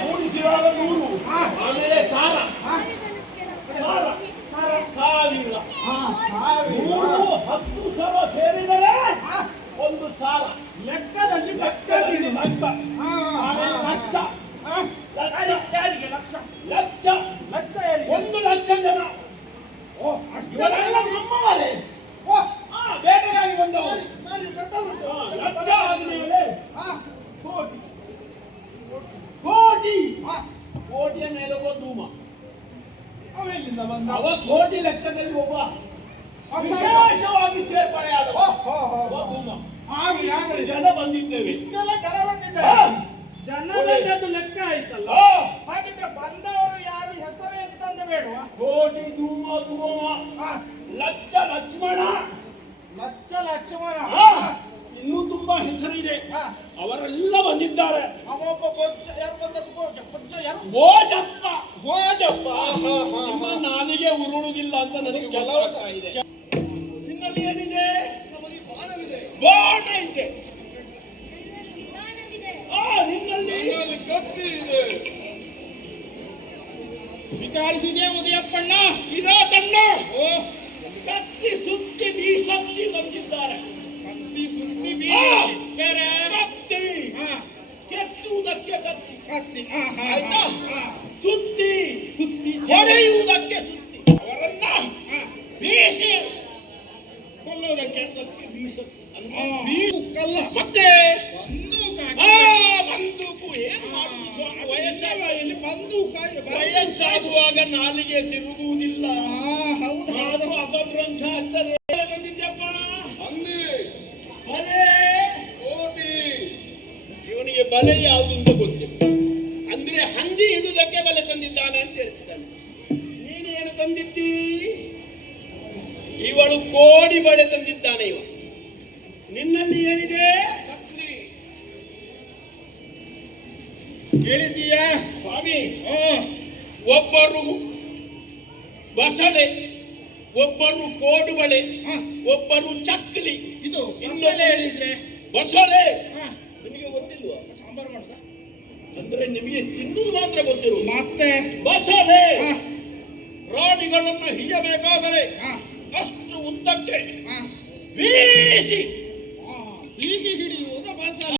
ಕೂಡಿಸಿದಾಗ 100, ಆಮೇಲೆ ಸಾರ 1000, 10 ಸಲ ಸೇರಿದರೆ 1 ಸಾರ. ಲೆಕ್ಕದಲ್ಲಿ ಲೆಕ್ಕ ಆಮೇಲೆ ಲಕ್ಷ, ಲಕ್ಷ 1 ಲಕ್ಷ ಜನ. ಇವರೆಲ್ಲ ನಮ್ಮವರೇ. ಬೇಟೆಗಾಗಿ ಬಂದವರು. ಲಕ್ಷ ಆದ್ಮೇಲೆ ಕೋಟಿ, ಕೋಟಿ, ಕೋಟಿಯ ಮೇಲೆ ಒಬ್ಬ ಧೂಮ. ಅವ ಕೋಟಿ ಲೆಕ್ಕದಲ್ಲಿ ಒಬ್ಬ ವಿಶೇಷವಾಗಿ ಸೇರ್ಪಡೆಯಾದವ ಧೂಮ. ಜನ ಬಂದಿದ್ದೇವೆ. ಜನರದ್ದು ಲೆಕ್ಕ ಆಯ್ತಲ್ಲ. ಹಾಗಿದ್ರೆ ಬಂದವರು ಯಾರು ಹೆಸರು ಎಂತಂದ ಬೇಡವಾ? ಕೋಟಿ ಧೂಮ ಧೂಮ, ಲಕ್ಷ ಲಕ್ಷ್ಮಣ, ಲಕ್ಷ ಲಕ್ಷ್ಮಣ, ಇನ್ನೂ ತುಂಬಾ ಹೆಸರಿದೆ. ಅವರೆಲ್ಲ ಬಂದಿದ್ದಾರೆ. ಗೋಜಪ್ಪ, ಗೋಜಪ್ಪ ನಿಮ್ಮ ನಾಲಿಗೆ ಉರುಳುವುದಿಲ್ಲ ಅಂತ ನನಗೆ ಕೆಲಸ ಇದೆ. ನಿನ್ನಲ್ಲಿ ಏನಿದೆ? ಬಾಣ ಇದೆ. ನಿನ್ನಲ್ಲಿ ಕತ್ತಿ ಇದೆ. ವಿಚಾರಿಸಿದೆ ಉದಯಪ್ಪಣ್ಣ. ಇರೋ ತಂಡ ಕತ್ತಿ ಸುತ್ತಿ ಬೀಸತ್ತಿ ಬಂದಿದ್ದಾರೆ. ಕತ್ತಿ ಸುತ್ತಿ ಬೇರೆ ಕತ್ತಿ, ಕೆತ್ತುವುದಕ್ಕೆ ಕತ್ತಿ, ಕತ್ತಿ ಆಯ್ತಾ? ಸುತ್ತಿ ಸುತ್ತಿ ಹೊಡೆಯುವುದಕ್ಕೆ ಸುತ್ತಿ, ಅವರನ್ನ ಬೀಸಿ ಕೊಲ್ಲೋದಕ್ಕೆ ಕತ್ತಿ ಬೀಸತ್ತಿ. ಕಲ್ಲ ಮತ್ತೆ ಬಂದೂಕು. ಏನು ಮಾಡುವುದು ಸ್ವಾಮಿ? ವಯಸ್ಸಾಗುವಾಗ ನಾಲಿಗೆ ತಿರುಗುವುದಿಲ್ಲ. ಹೌದು ಅಪಭ್ರಂಶ ಆಗ್ತದೆ. ಬಂದಿದ್ದಪ್ಪ ಬಲೆ. ಇವನಿಗೆ ಬಲೆ ಯಾವುದು ಅಂತ ಗೊತ್ತಿಲ್ಲ. ಅಂದ್ರೆ ಹಂದಿ ಹಿಡುವುದಕ್ಕೆ ಬಲೆ ತಂದಿದ್ದಾನೆ ಅಂತ ಹೇಳ್ತಿದ್ದಾನೆ. ನೀನೇನು ತಂದಿದ್ದಿ? ಇವಳು ಕೋಡಿ ಬಳೆ ತಂದಿದ್ದಾನೆ ಇವ. ನಿನ್ನಲ್ಲಿ ಏನಿದೆ? ಕೇಳಿದ್ದೀಯಾ ಸ್ವಾಮಿ? ಒಬ್ಬರು ಬಸಳೆ, ಒಬ್ಬರು ಕೋಡು ಬಳೆ, ಒಬ್ಬರು ಚಕ್ಲಿ. ಇದು ಇನ್ನೊಂದು ಹೇಳಿದ್ರೆ ಬಸಳೆ ನಿಮಗೆ ಗೊತ್ತಿಲ್ವಾ? ಸಾಂಬಾರು ಮಾಡ್ದ ಅಂದ್ರೆ ನಿಮಗೆ ತಿನ್ನುವುದು ಮಾತ್ರ ಗೊತ್ತಿರು. ಮತ್ತೆ ಬಸಳೆ ರಾಣಿಗಳನ್ನು ಹಿಯಬೇಕಾದರೆ ಅಷ್ಟು ಉದ್ದಕ್ಕೆ ಬೀಸಿ